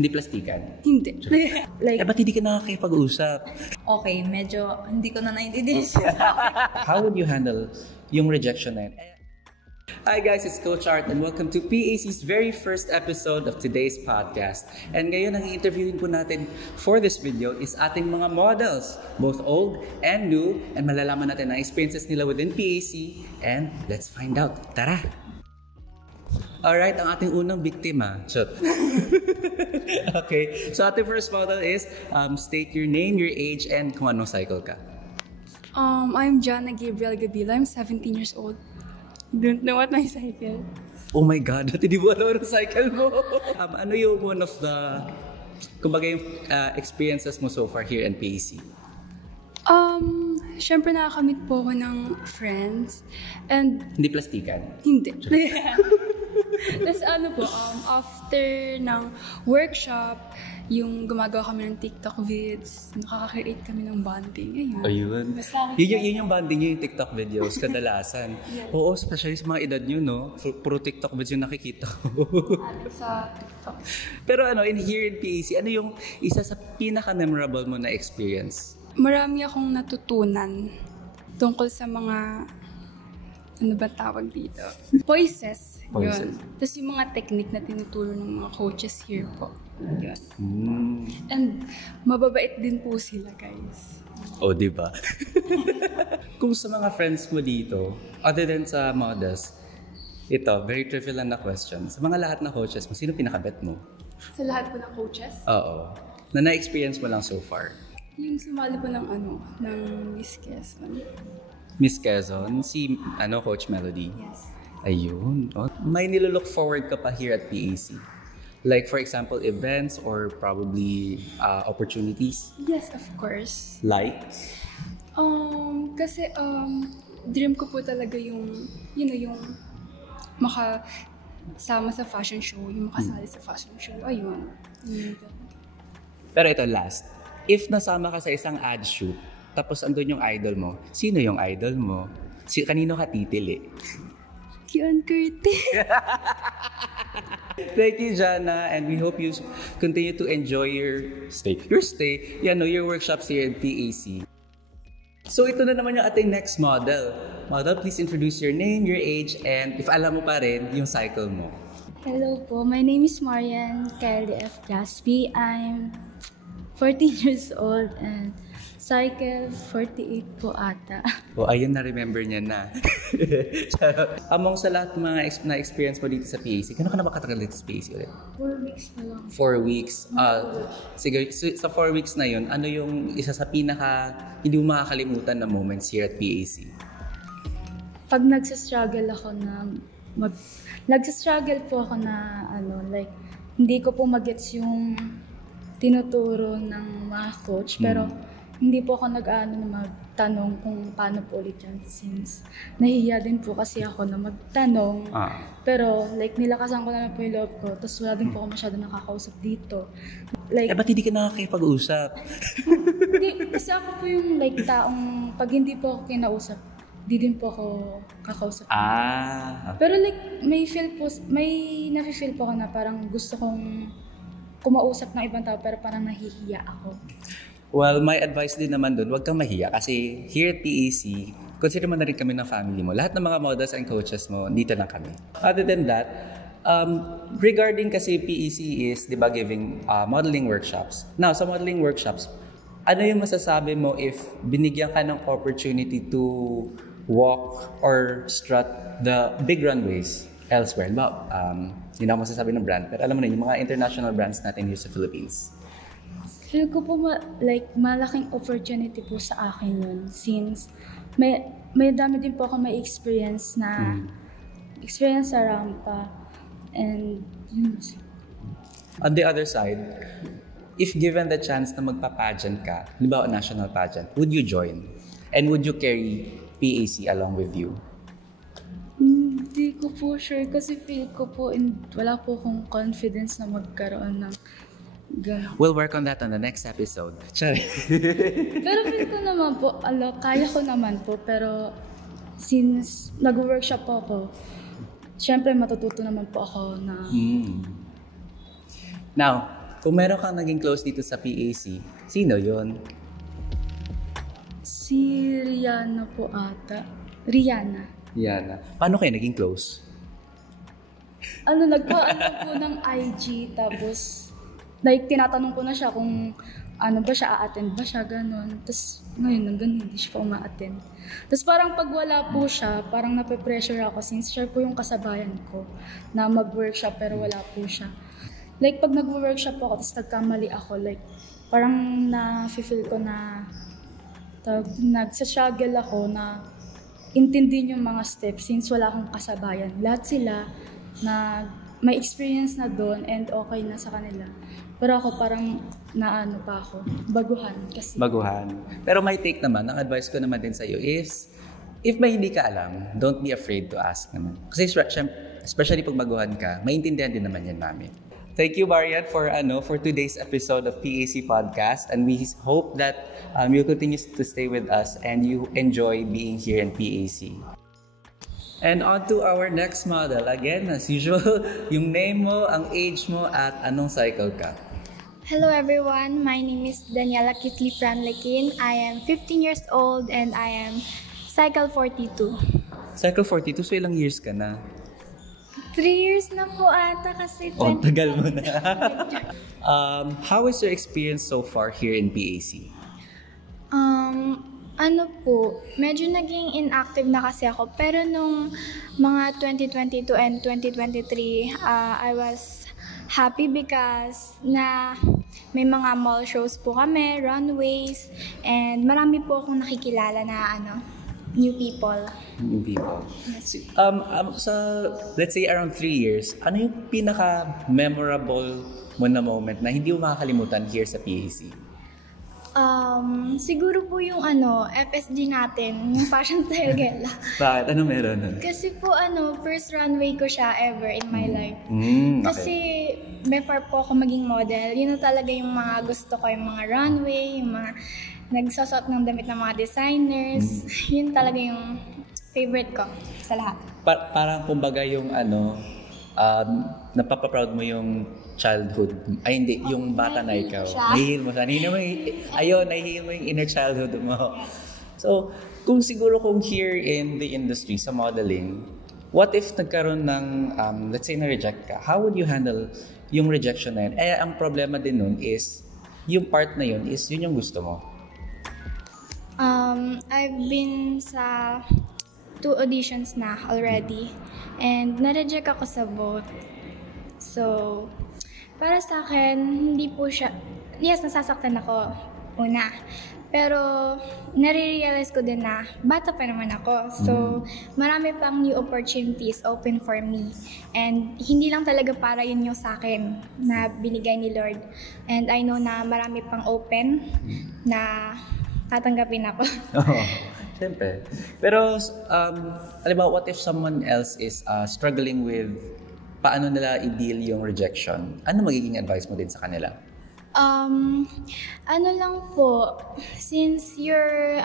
Hindi plastikan? Hindi. Like, Ba't hindi ka nakakipag-usap? okay, medyo hindi ko na naiintindihan. How would you handle yung rejection na yun? Hi guys, it's Coach Art and welcome to PAC's very first episode of today's podcast. And ngayon ang i-interviewin po natin for this video is ating mga models, both old and new, and malalaman natin ang experiences nila within PAC, and let's find out. Tara! Alright, ang ating unang biktima. Okay, so ating first model is state your name, your age, and kung anong cycle ka. I'm Jana Gabriel Gabila. I'm 17 years old. Don't know what my cycle. Oh my God, hindi mo alam ang cycle mo. Ano yung one of the, kumbaga yung experiences mo so far here in PAC? Siyempre nakakamit po ako ng friends. And Hindi plastikan? hindi. Tapos after ng workshop, yung gumagawa kami ng TikTok vids, nakaka-create kami ng bonding. Ayun. Yun yung bonding nyo, yung TikTok videos, kadalasan. Yes. Oo, especially sa mga edad nyo, no? Puro TikTok videos yung nakikita ko. Sa TikTok. Pero here in PAC, ano yung isa sa pinaka-memorable mo na experience? Marami akong natutunan tungkol sa mga, ano ba tawag dito? Voices. Yun. Tapos yung mga technique na tinuturo ng mga coaches here po. Yun. And mababait din po sila, guys. Oh, di ba? Kung sa mga friends mo dito, other than sa models, ito, very trivial na question. Sa mga lahat na coaches mo, sino pinakabet mo? Sa lahat po ng coaches? Oo. Na na-experience mo lang so far? Yung sumali po ng Miss Quezon. Miss Quezon, si Coach Melody? Yes. Ayun. Oh, may nilolook forward ka pa here at PAC? Like for example, events or probably opportunities? Yes, of course. Like? Kasi dream ko po talaga yung makasama sa fashion show, yung makasali sa fashion show. Ayun. Pero ito last. If nasama ka sa isang ad shoot, tapos andun yung idol mo, sino yung idol mo? Kanino ka titili? Kian Curtis. Thank you, Jana, and we hope you continue to enjoy your stay, your workshops here at PAC. So ito na naman yung ating next model. Model, please introduce your name, your age, and if alam mo pa rin, yung cycle mo. Hello po, my name is Marian Kylie F. Gaspi. I'm 14 years old and cycle 48 po ata. Oh, ayun, na-remember niya na. Among sa lahat ng mga na-experience mo dito sa PAC, kano ka na ba katagal dito sa PAC ulit? 4 weeks na lang. 4 weeks. Sige, so, sa 4 weeks na yun, ano yung isa sa pinaka hindi mo makakalimutan na moments here at PAC? Pag nagsastruggle ako nagsastruggle po ako na hindi ko po magets yung tinuturo ng mga coach, pero hindi po ako nag-aano na magtanong kung paano po ulit yan since nahihiya din po kasi ako na magtanong. Pero nilakasan ko naman po yung loob ko, tapos wala din po ako masyado nakakausap dito. Ba't hindi ka nakakipag-usap? Hindi, kasi ako po yung taong pag hindi po ako kinausap, di din po ako kakausap. Pero may nafe-feel po ako na parang gusto kong kumausap ng ibang tao pero parang nahihiya ako. Well, my advice din naman doon, huwag kang mahiya kasi here at PAC, consider mo na rin kami ng family mo. Lahat ng mga models and coaches mo, dito lang kami. Other than that, regarding kasi PAC is, di ba, giving modeling workshops. Now, sa modeling workshops, ano yung masasabi mo if binigyan ka ng opportunity to walk or strut the big runways elsewhere? Hindi na ako masasabi ng brand, pero alam mo na yung mga international brands natin here sa Philippines. Feel ko po malaking opportunity po sa akin yun since may dami din po ako may experience sa rampa and yun. On the other side, if given the chance na magpa-pageant ka, halimbawa national pageant, would you join? And would you carry PAC along with you? Hindi ko po sure kasi feel ko po wala po akong confidence na magkaroon ng ganun. We'll work on that on the next episode. Sorry. Pero feel ko naman po, kaya ko naman po, pero since nag-workshop po ako, syempre matututo naman po ako na... Now, Kung meron kang naging close dito sa PAC, sino yun? Si Rihanna po ata. Rihanna. Yana. Paano kayo naging close? Nagkaano po ng IG, tapos, like, tinatanong ko na siya kung ano ba siya, a-attend ba siya, gano'n. Tapos, ngayon, hanggang hindi siya pa uma-attend. Tapos, parang pag wala po siya, parang nape-pressure ako since siya po yung kasabayan ko na mag-workshop pero wala po siya. Like, pag nag-workshop ako, tapos nagkamali ako, like, parang na-feel ko na nagsastruggle ako na intindihin yung mga steps since wala akong kasabayan. Lahat sila na may experience na doon and okay na sa kanila. Pero ako parang naano pa ako, baguhan kasi. Baguhan. Pero my take naman, ang advice ko naman din sa'yo is, if may hindi ka alam, don't be afraid to ask naman. Kasi especially pag baguhan ka, maintindihan din naman yan namin. Thank you, Marian, for today's episode of PAC Podcast. And we hope that you'll continue to stay with us and you enjoy being here in PAC. And on to our next model. Again, as usual, yung name mo, ang age mo, at anong cycle ka. Hello everyone, my name is Daniela Kitli Franlekin. I am 15 years old and I am cycle 42. Cycle 42, so ilang years ka na? 3 years na po ata kasi 20. Oh, tagal mo na. How is your experience so far here in PAC? Medyo naging inactive na kasi ako. Pero nung mga 2022 and 2023, I was happy because na may mga mall shows po kami, runways, and marami po akong nakikilala na new people. New people. Yes. Let's say around 3 years, ano yung pinaka-memorable mo na moment na hindi mo makakalimutan here sa PAC? Siguro po yung FSG natin, yung Fashion Style Gala. Bakit? Ano meron nun? Kasi po first runway ko siya ever in my life. Okay. Kasi before po ako maging model, yun na talaga yung mga gusto ko, yung mga runway, yung mga nagsasot ng damit ng mga designers. Yun talaga yung favorite ko sa lahat. Parang kumbaga yung napapaproud mo yung childhood. Ay hindi, yung bata na ikaw. Nahihil mo siya. Nahihil mo yung inner childhood mo. So, kung here in the industry, sa modeling, what if nagkaroon ng, let's say na-reject ka, how would you handle yung rejection na yun? Ang problema din nun is, yung part na yun is yun yung gusto mo. I've been sa 2 auditions na already and na-reject ako sa both. So, para sa akin, hindi po siya, yes, nasasaktan ako una. Pero, nare-realize ko din na bata pa naman ako. So, marami pang new opportunities open for me. And hindi lang talaga para yun yung sa akin na binigay ni Lord. And I know na marami pang open na tatanggapin ako. Siyempre. Pero, what if someone else is struggling with paano nila i-deal yung rejection? Ano magiging advice mo din sa kanila? Lang po, since journey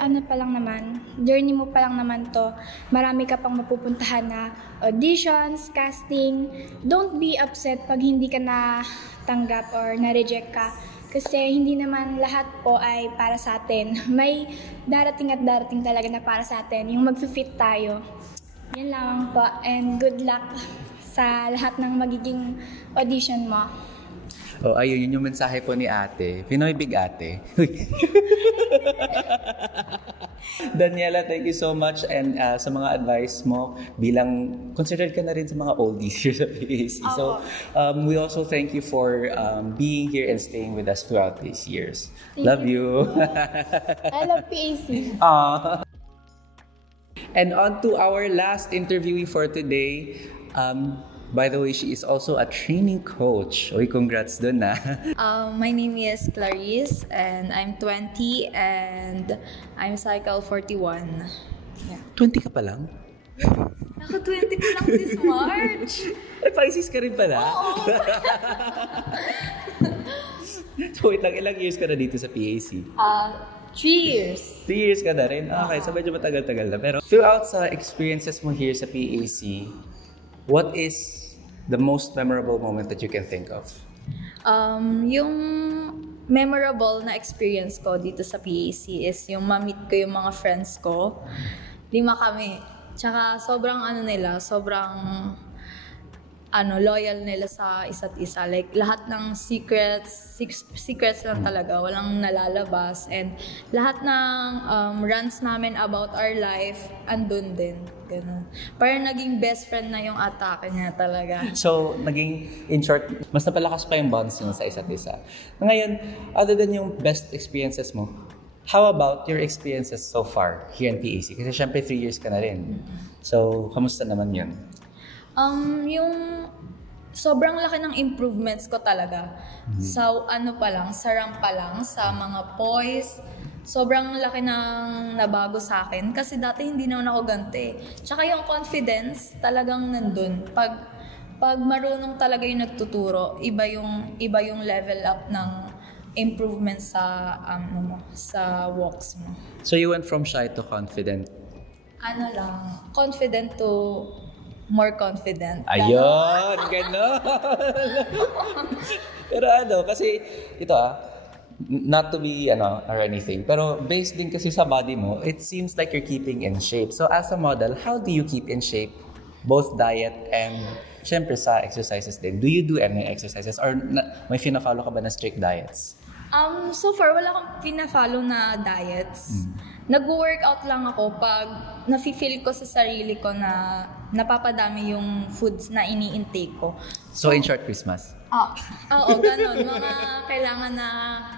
mo pa lang naman to, marami ka pang mapupuntahan na auditions, casting. Don't be upset pag hindi ka na tanggap or na-reject ka. Kasi hindi naman lahat po ay para sa atin. May darating at darating talaga na para sa atin. Yung mag-fit tayo. Yan lang po. And good luck sa lahat ng magiging audition mo. Ayun, yun yung mensahe po ni ate. Pinoy Big Ate. Daniela, thank you so much and sa mga advice mo bilang considered ka na rin sa mga oldies here sa PAC. So, we also thank you for being here and staying with us throughout these years. Love you. I love PAC. And on to our last interviewee for today. By the way, she is also a training coach. Oy, congrats dun na. My name is Clarice and I'm 20 and I'm cycle 41. Yeah. 20 ka pa lang? Ako 20 pa lang this March. Pisces ka rin pala? Oo. So wait lang, ilang years ka na dito sa PAC? 3 years. 3 years ka na rin? Okay, so medyo matagal-tagal na. Pero throughout sa experiences mo here sa PAC, what is the most memorable moment that you can think of? Yung memorable na experience ko dito sa PAC is yung ma-meet ko yung mga friends ko. 5 kami. Tsaka sobrang loyal nila sa isa't isa. Like, lahat ng secrets lang talaga. Walang nalalabas. And lahat ng rants namin about our life, andun din. Ganun. Parang naging best friend na yung atake niya talaga. So, in short, mas napalakas pa yung bonds nyo sa isa't isa. Ngayon, other than yung best experiences mo, how about your experiences so far here in PAC? Kasi syempre 3 years ka na rin. So, kamusta naman yun? Yung sobrang laki ng improvements ko talaga. Sa sa ramp pa lang, sa mga poise, sobrang laki ng nabago sa akin. Kasi dati hindi naman ako ganti. Tsaka yung confidence talagang nandun. Pag marunong talaga yung nagtuturo, iba yung level up ng improvement sa walks mo. So you went from shy to confident? Confident to more confident. Ayun, gano'n. Pero kasi ito not to be or anything, pero based din kasi sa body mo, it seems like you're keeping in shape. So as a model, how do you keep in shape? Both diet and syempre sa exercises din. Do you do any exercises or may fina-follow ka ba na strict diets? So far, wala akong pina-follow na diets. Nag-workout lang ako pag nafe-feel ko sa sarili ko na napapadami yung foods na ini-intake ko. So in short, Christmas? Oo, ganun. Mga kailangan na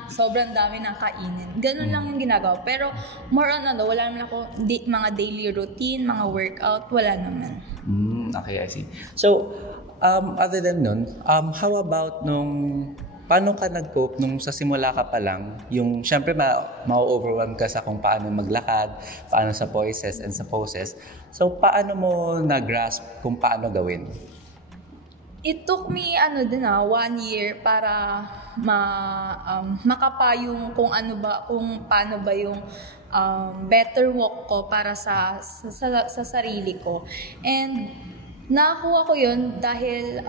sobrang dami ng kainin. Ganun lang yung ginagawa. Pero more on wala naman ako mga daily routine, mga workout, wala naman. Okay, I see. So, other than nun, how about paano ka nag-cope nung sa simula ka pa lang, yung syempre ma-overwhelm ka sa kung paano maglakad, paano sa poises and sa poses. So, paano mo na-grasp kung paano gawin? It took me 1 year para makapayong kung paano ba yung better walk ko para sa sarili ko. And nakuha ko yun dahil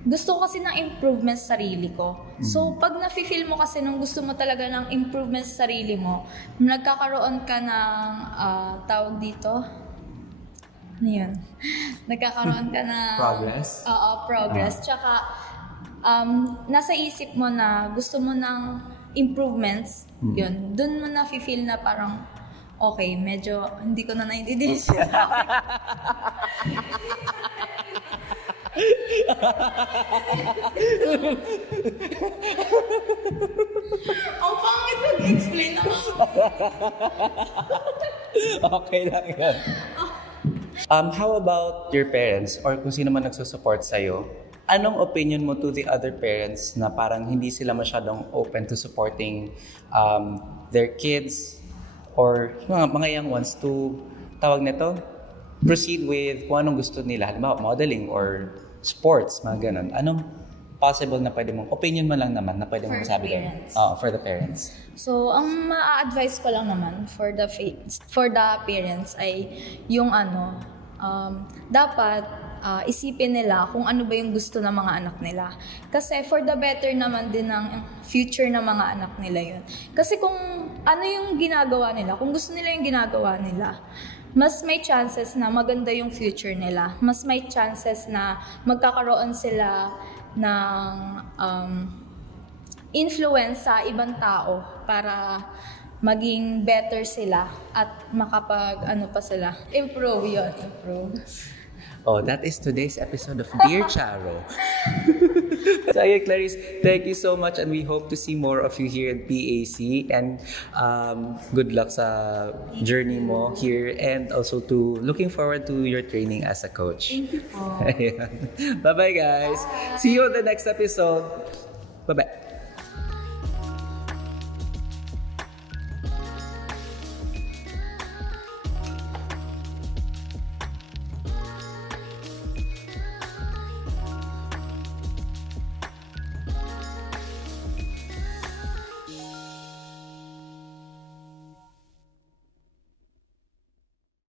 gusto ko kasi ng improvement sa sarili ko. So, pag nafe-feel mo kasi nung gusto mo talaga ng improvement sa sarili mo, nagkakaroon ka ng, tawag dito? Ano yun? Nagkakaroon ka ng Progress? Progress. Tsaka, nasa isip mo na gusto mo ng improvements, yun. Doon mo nafe-feel na parang, okay, medyo hindi ko na naiintindihan siya. Ang pangit mag-explain naman. Okay lang yan. How about your parents or kung sino man nagsusupport sa'yo? Anong opinion mo to the other parents na parang hindi sila masyadong open to supporting their kids or mga young ones to, tawag nito, proceed with kung anong gusto nila, halimbawa modeling or sports, mga ganun. Anong possible na pwede mong, opinion mo lang naman na pwede mong masabi ganun? For the parents. So, ang ma-advise ko lang naman for the parents ay yung dapat isipin nila kung ano ba yung gusto ng mga anak nila. Kasi for the better naman din ng future ng mga anak nila yun. Kasi kung ano yung ginagawa nila, kung gusto nila yung ginagawa nila, mas may chances na maganda yung future nila. Mas may chances na magkakaroon sila ng influence sa ibang tao para maging better sila at improve. Oh, that is today's episode of Dear Charo. So, again, Clarice, thank you so much and we hope to see more of you here at PAC and good luck sa journey mo here and also looking forward to your training as a coach. Thank you po. Bye-bye, guys. Bye. See you on the next episode. Bye-bye.